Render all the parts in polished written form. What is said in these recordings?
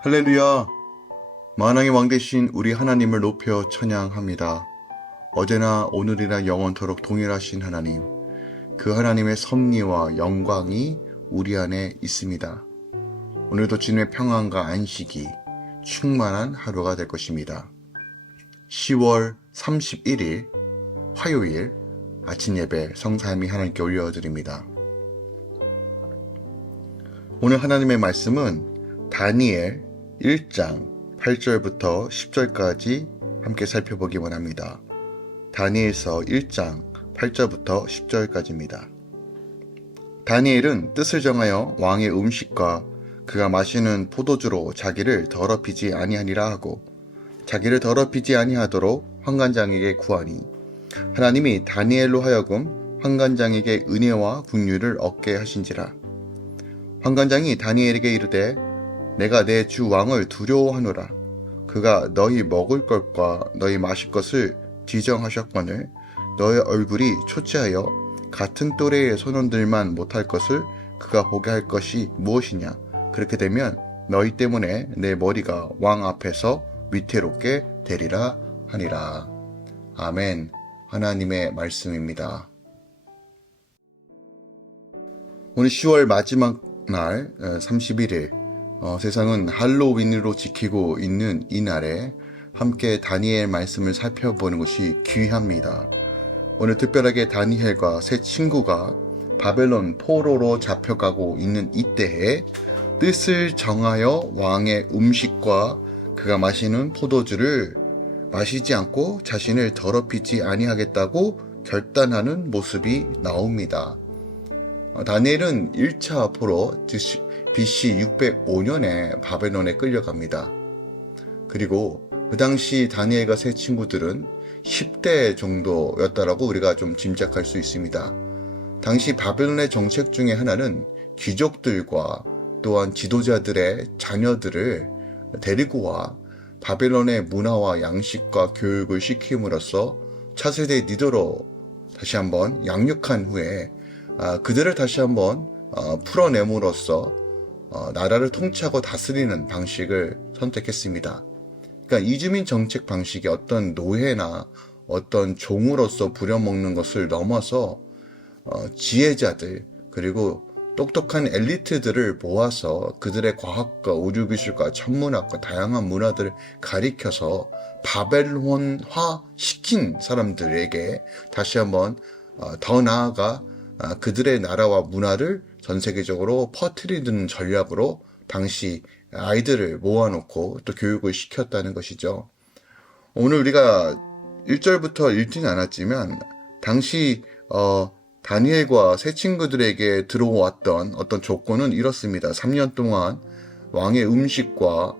할렐루야! 만왕의 왕 되신 우리 하나님을 높여 찬양합니다. 어제나 오늘이나 영원토록 동일하신 하나님, 그 하나님의 섭리와 영광이 우리 안에 있습니다. 오늘도 주님의 평안과 안식이 충만한 하루가 될 것입니다. 10월 31일 화요일 아침 예배 성삼위 하나님께 올려드립니다. 오늘 하나님의 말씀은 다니엘 1장 8절부터 10절까지 함께 살펴보기 원합니다. 다니엘서 1장 8절부터 10절까지입니다. 다니엘은 뜻을 정하여 왕의 음식과 그가 마시는 포도주로 자기를 더럽히지 아니하니라 하고 자기를 더럽히지 아니하도록 환관장에게 구하니 하나님이 다니엘로 하여금 환관장에게 은혜와 긍휼을 얻게 하신지라. 환관장이 다니엘에게 이르되 내가 내 주 왕을 두려워하노라. 그가 너희 먹을 것과 너희 마실 것을 지정하셨거늘 너의 얼굴이 초췌하여 같은 또래의 소년들만 못할 것을 그가 보게 할 것이 무엇이냐. 그렇게 되면 너희 때문에 내 머리가 왕 앞에서 위태롭게 되리라 하니라. 아멘. 하나님의 말씀입니다. 오늘 10월 마지막 날 31일 세상은 할로윈으로 지키고 있는 이 날에 함께 다니엘 말씀을 살펴보는 것이 귀합니다. 오늘 특별하게 다니엘과 세 친구가 바벨론 포로로 잡혀가고 있는 이때에 뜻을 정하여 왕의 음식과 그가 마시는 포도주를 마시지 않고 자신을 더럽히지 아니하겠다고 결단하는 모습이 나옵니다. 다니엘은 1차 포로 BC 605년에 바벨론에 끌려갑니다. 그리고 그 당시 다니엘과 세 친구들은 10대 정도였다라고 우리가 좀 짐작할 수 있습니다. 당시 바벨론의 정책 중에 하나는 귀족들과 또한 지도자들의 자녀들을 데리고 와 바벨론의 문화와 양식과 교육을 시킴으로써 차세대 리더로 다시 한번 양육한 후에 그들을 다시 한번 풀어냄으로써 나라를 통치하고 다스리는 방식을 선택했습니다. 그러니까 이주민 정책 방식이 어떤 노예나 어떤 종으로서 부려먹는 것을 넘어서 지혜자들 그리고 똑똑한 엘리트들을 모아서 그들의 과학과 의료기술과 천문학과 다양한 문화들을 가리켜서 바벨론화 시킨 사람들에게 다시 한번 더 나아가 그들의 나라와 문화를 전 세계적으로 퍼뜨리는 전략으로 당시 아이들을 모아놓고 또 교육을 시켰다는 것이죠. 오늘 우리가 1절부터 읽지는 않았지만 당시 다니엘과 세 친구들에게 들어왔던 어떤 조건은 이렇습니다. 3년 동안 왕의 음식과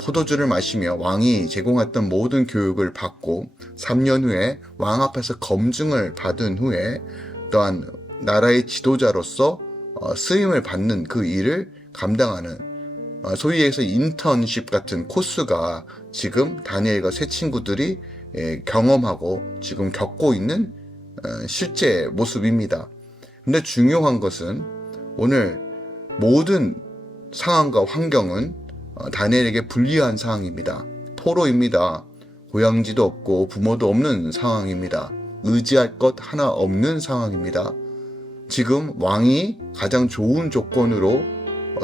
포도주를 마시며 왕이 제공했던 모든 교육을 받고 3년 후에 왕 앞에서 검증을 받은 후에 또한 나라의 지도자로서 쓰임을 받는 그 일을 감당하는 소위 해서 인턴십 같은 코스가 지금 다니엘과 세 친구들이 경험하고 지금 겪고 있는 실제 모습입니다. 근데 중요한 것은 오늘 모든 상황과 환경은 다니엘에게 불리한 상황입니다. 포로입니다. 고향지도 없고 부모도 없는 상황입니다. 의지할 것 하나 없는 상황입니다. 지금 왕이 가장 좋은 조건으로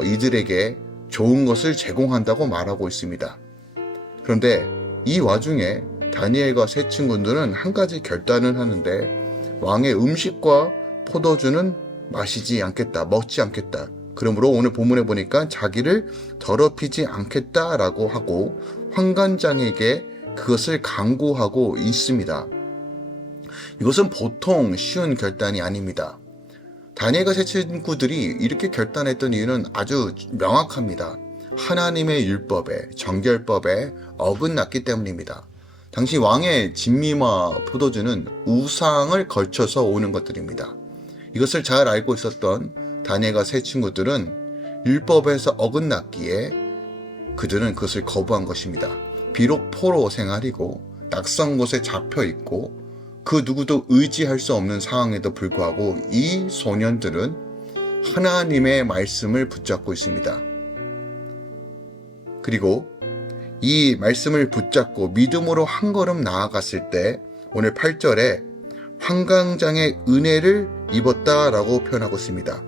이들에게 좋은 것을 제공한다고 말하고 있습니다. 그런데 이 와중에 다니엘과 세 친구들은 한 가지 결단을 하는데 왕의 음식과 포도주는 마시지 않겠다, 먹지 않겠다. 그러므로 오늘 본문에 보니까 자기를 더럽히지 않겠다라고 하고 환관장에게 그것을 강구하고 있습니다. 이것은 보통 쉬운 결단이 아닙니다. 다니엘과 세 친구들이 이렇게 결단했던 이유는 아주 명확합니다. 하나님의 율법에, 정결법에 어긋났기 때문입니다. 당시 왕의 진미와 포도주는 우상을 걸쳐서 오는 것들입니다. 이것을 잘 알고 있었던 다니엘과 세 친구들은 율법에서 어긋났기에 그들은 그것을 거부한 것입니다. 비록 포로 생활이고 낯선 곳에 잡혀 있고 그 누구도 의지할 수 없는 상황에도 불구하고 이 소년들은 하나님의 말씀을 붙잡고 있습니다. 그리고 이 말씀을 붙잡고 믿음으로 한 걸음 나아갔을 때 오늘 8절에 환관장의 은혜를 입었다라고 표현하고 있습니다.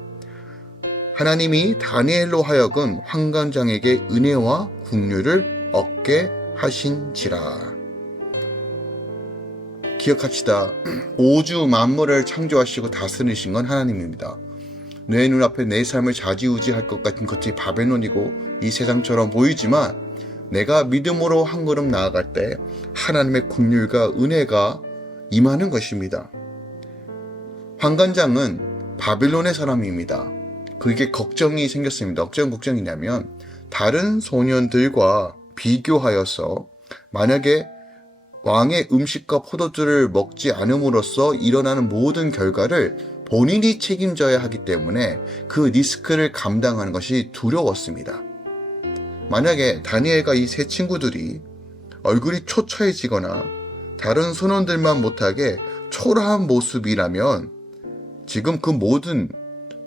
하나님이 다니엘로 하여금 환관장에게 은혜와 긍휼을 얻게 하신지라. 기억합시다. 우주 만물을 창조하시고 다스리신 건 하나님입니다. 내 눈앞에 내 삶을 좌지우지할 것 같은 것이 바벨론이고 이 세상처럼 보이지만 내가 믿음으로 한 걸음 나아갈 때 하나님의 긍휼과 은혜가 임하는 것입니다. 환관장은 바벨론의 사람입니다. 그게 걱정이 생겼습니다. 어떤 걱정이냐면 다른 소년들과 비교하여서 만약에 왕의 음식과 포도주를 먹지 않음으로써 일어나는 모든 결과를 본인이 책임져야 하기 때문에 그 리스크를 감당하는 것이 두려웠습니다. 만약에 다니엘과 이 세 친구들이 얼굴이 초췌해지거나 다른 소년들만 못하게 초라한 모습이라면 지금 그 모든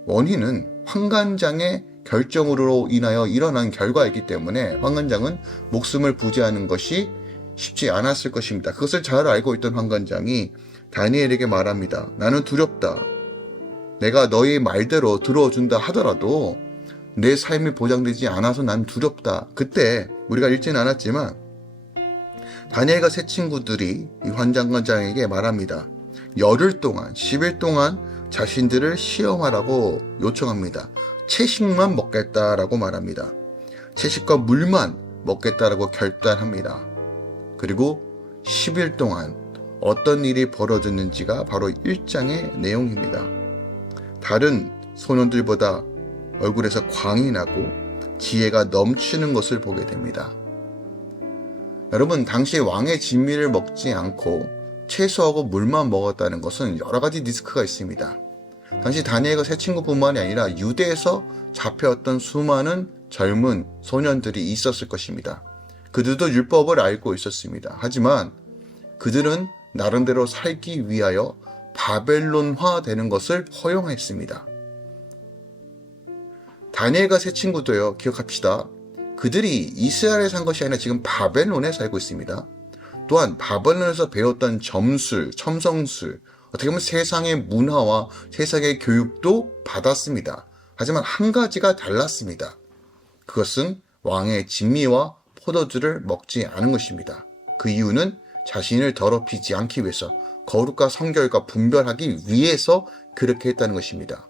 원인은 환관장의 결정으로 인하여 일어난 결과이기 때문에 환관장은 목숨을 부지하는 것이 쉽지 않았을 것입니다. 그것을 잘 알고 있던 환관장이 다니엘에게 말합니다. 나는 두렵다. 내가 너의 말대로 들어준다 하더라도 내 삶이 보장되지 않아서 난 두렵다. 그때 우리가 읽지는 않았지만 다니엘과 세 친구들이 이 환관장에게 말합니다. 열흘 동안 10일 동안 자신들을 시험하라고 요청합니다. 채식만 먹겠다라고 말합니다. 채식과 물만 먹겠다라고 결단합니다. 그리고 10일 동안 어떤 일이 벌어졌는지가 바로 1장의 내용입니다. 다른 소년들보다 얼굴에서 광이 나고 지혜가 넘치는 것을 보게 됩니다. 여러분, 당시 왕의 진미를 먹지 않고 채소하고 물만 먹었다는 것은 여러 가지 리스크가 있습니다. 당시 다니엘과 세 친구뿐만이 아니라 유대에서 잡혀왔던 수많은 젊은 소년들이 있었을 것입니다. 그들도 율법을 알고 있었습니다. 하지만 그들은 나름대로 살기 위하여 바벨론화 되는 것을 허용했습니다. 다니엘과 세 친구도요, 기억합시다. 그들이 이스라엘에 산 것이 아니라 지금 바벨론에 살고 있습니다. 또한 바벨론에서 배웠던 점술, 첨성술, 어떻게 보면 세상의 문화와 세상의 교육도 받았습니다. 하지만 한 가지가 달랐습니다. 그것은 왕의 진미와 포도주를 먹지 않은 것입니다. 그 이유는 자신을 더럽히지 않기 위해서, 거룩과 성결과 분별하기 위해서 그렇게 했다는 것입니다.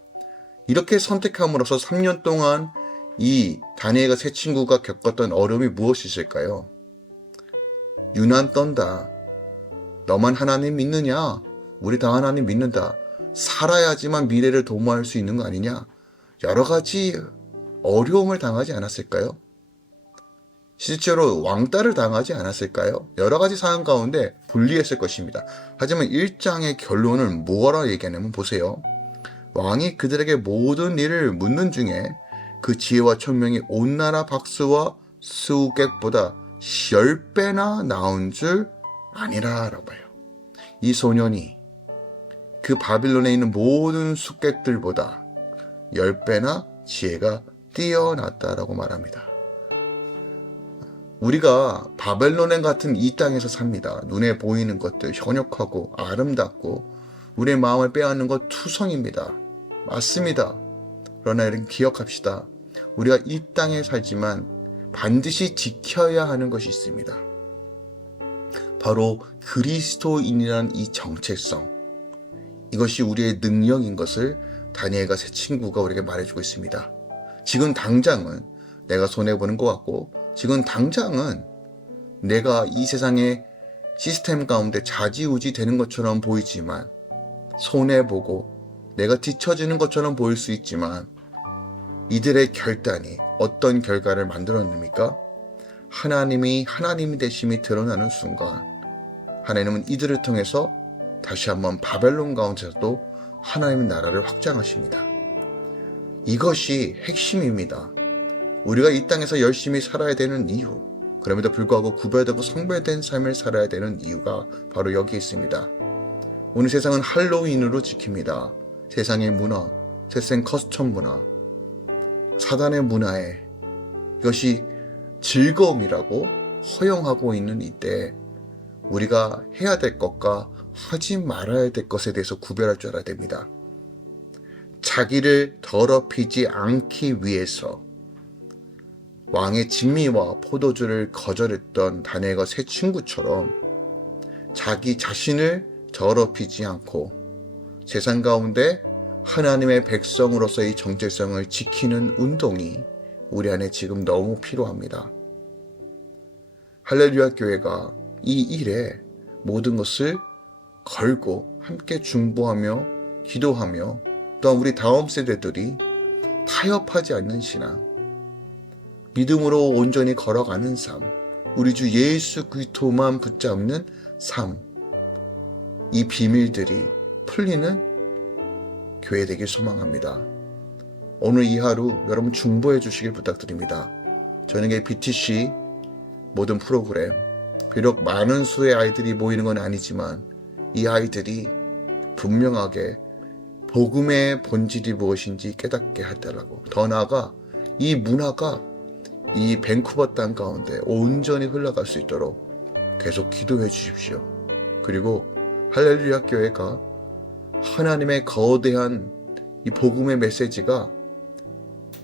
이렇게 선택함으로써 3년 동안 이 다니엘과 세 친구가 겪었던 어려움이 무엇이 있을까요? 유난 떤다. 너만 하나님 믿느냐? 우리 다 하나님 믿는다. 살아야지만 미래를 도모할 수 있는 거 아니냐? 여러 가지 어려움을 당하지 않았을까요? 실제로 왕따를 당하지 않았을까요? 여러 가지 상황 가운데 불리했을 것입니다. 하지만 1장의 결론은 뭐라 얘기하냐면 보세요. 왕이 그들에게 모든 일을 묻는 중에 그 지혜와 총명이 온 나라 박수와 수객보다 10배나 나온 줄 아니라 라고 해요. 이 소년이 그 바빌론에 있는 모든 숙객들보다 10배나 지혜가 뛰어났다라고 말합니다. 우리가 바벨론 같은 이 땅에서 삽니다. 눈에 보이는 것들 현혹하고 아름답고 우리의 마음을 빼앗는 것 투성입니다. 맞습니다. 그러나 여러분 기억합시다. 우리가 이 땅에 살지만 반드시 지켜야 하는 것이 있습니다. 바로 그리스도인이라는 이 정체성. 이것이 우리의 능력인 것을 다니엘과 세 친구가 우리에게 말해주고 있습니다. 지금 당장은 내가 손해보는 것 같고 지금 당장은 내가 이 세상의 시스템 가운데 좌지우지 되는 것처럼 보이지만 손해보고 내가 뒤처지는 것처럼 보일 수 있지만 이들의 결단이 어떤 결과를 만들었습니까? 하나님이 되심이 드러나는 순간 하나님은 이들을 통해서 다시 한번 바벨론 가운데서도 하나님의 나라를 확장하십니다. 이것이 핵심입니다. 우리가 이 땅에서 열심히 살아야 되는 이유, 그럼에도 불구하고 구별되고 성별된 삶을 살아야 되는 이유가 바로 여기 있습니다. 오늘 세상은 할로윈으로 지킵니다. 세상의 문화, 세상 커스텀 문화, 사단의 문화에 이것이 즐거움이라고 허용하고 있는 이때 우리가 해야 될 것과 하지 말아야 될 것에 대해서 구별할 줄 알아야 됩니다. 자기를 더럽히지 않기 위해서 왕의 진미와 포도주를 거절했던 다니엘과 세 친구처럼 자기 자신을 더럽히지 않고 세상 가운데 하나님의 백성으로서의 정체성을 지키는 운동이 우리 안에 지금 너무 필요합니다. 할렐루야 교회가 이 일에 모든 것을 걸고 함께 중보하며 기도하며 또한 우리 다음 세대들이 타협하지 않는 신앙, 믿음으로 온전히 걸어가는 삶, 우리 주 예수 그리스도만 붙잡는 삶, 이 비밀들이 풀리는 교회 되길 소망합니다. 오늘 이 하루 여러분 중보해 주시길 부탁드립니다. 저녁에 BTC 모든 프로그램, 비록 많은 수의 아이들이 모이는 건 아니지만 이 아이들이 분명하게 복음의 본질이 무엇인지 깨닫게 해달라고, 더 나아가 이 문화가 이 밴쿠버 땅 가운데 온전히 흘러갈 수 있도록 계속 기도해 주십시오. 그리고 할렐루야 교회가 하나님의 거대한 이 복음의 메시지가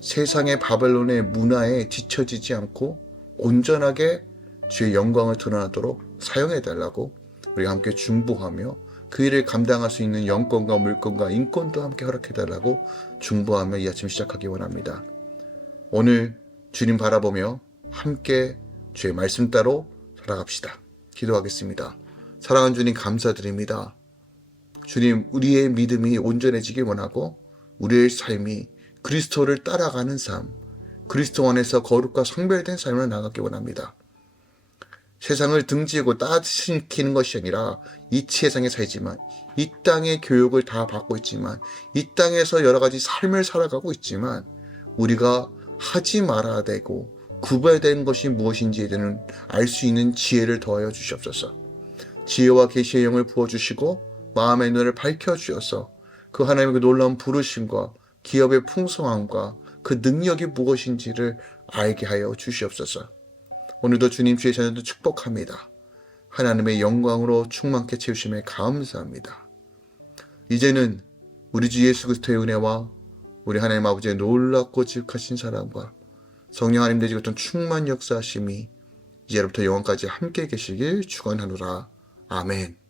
세상의 바벨론의 문화에 뒤처지지 않고 온전하게 주의 영광을 드러나도록 사용해 달라고 우리가 함께 중보하며 그 일을 감당할 수 있는 영권과 물권과 인권도 함께 허락해 달라고 중보하며 이 아침 시작하기 원합니다. 오늘 주님 바라보며 함께 주의 말씀 따로 살아갑시다. 기도하겠습니다. 사랑하는 주님 감사드립니다. 주님, 우리의 믿음이 온전해지길 원하고 우리의 삶이 그리스도를 따라가는 삶, 그리스도 안에서 거룩과 성별된 삶을 나가기 원합니다. 세상을 등지고 따뜻시키는 것이 아니라 이 세상에 살지만, 이 땅의 교육을 다 받고 있지만, 이 땅에서 여러 가지 삶을 살아가고 있지만 우리가 하지 말아야 되고 구별된 것이 무엇인지에 대한 알 수 있는 지혜를 더하여 주시옵소서. 지혜와 계시의 영을 부어주시고 마음의 눈을 밝혀주셔서 그 하나님의 그 놀라운 부르심과 기업의 풍성함과 그 능력이 무엇인지를 알게 하여 주시옵소서. 오늘도 주님 주의 자녀들 축복합니다. 하나님의 영광으로 충만케 채우심에 감사합니다. 이제는 우리 주 예수 그리스도의 은혜와 우리 하나님 아버지의 놀랍고 지극하신 사랑과 성령 하나님 되시고 어떤 충만 역사하심이 이제부터 영원까지 함께 계시길 축원하노라. 아멘.